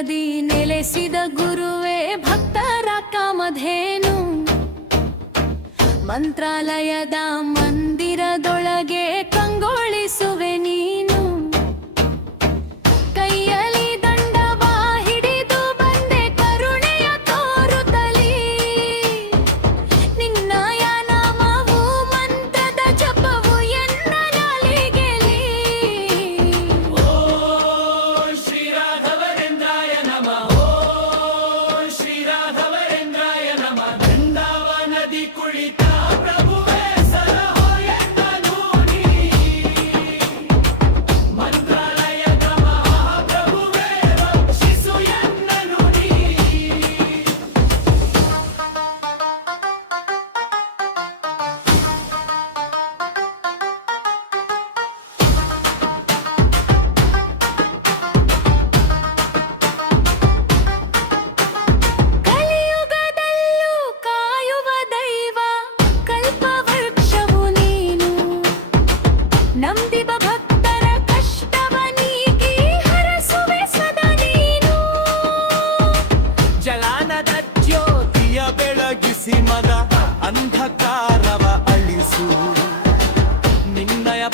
ಹೃದಯದಿ ನೆಲೆಸಿದ ಗುರುವೇ ಭಕ್ತರ ಕಾಮಧೇನು. ಮಂತ್ರಾಲಯದ ಮಂದಿರದೊಳಗೆ ಕಂಗೊಳಿಸುವೆ ನೀನು. ಕೈಯಲ್ಲಿ ದಂಡವ ಹಿಡಿದು ಬಂದೆ ಕರುಣೆಯ ತೋರುತ್ತಲೀ. ನಿನ್ನಯ ನಾಮವು ಮಂತ್ರದ ಜಪವು ಎನ್ನ ನಾಲಿಗೆಲಿ. ಓಂ ಶ್ರೀ ರಾಘವೇಂದ್ರಾಯ ನಮಃ. ಓಂ ಶ್ರೀ ರಾಘವೇಂದ್ರಾಯ ನಮಃ. ಬೃಂದಾವನದಿ ಕುಳಿತ ಪ್ರಭುವೇ ಸಲಹೋ ಎನ್ನನು ನೀ. ಮಂತ್ರಾಲಯದ ಮಹಾಪ್ರಭುವೇ ರಕ್ಷಿಸು ಎನ್ನನು ನೀ. ಕಲಿಯುಗದಲ್ಲೂ ಕಾಯುವ ದೈವ ಕಲ್ಪವೃಕ್ಷವು ನೀನು. ನಂಬಿದ ಭಕ್ತರ ಕಷ್ಟವ ನೀಗಿ ಹರಸುವೆ ಸದಾ ನೀನು. ಜಲಾನದ ಜ್ಯೋತಿಯ ಬೆಳಗಿಸಿ ಮದ ಅಂಧಕಾರವ ಅಳಿಸು. ನಿನ್ನಯ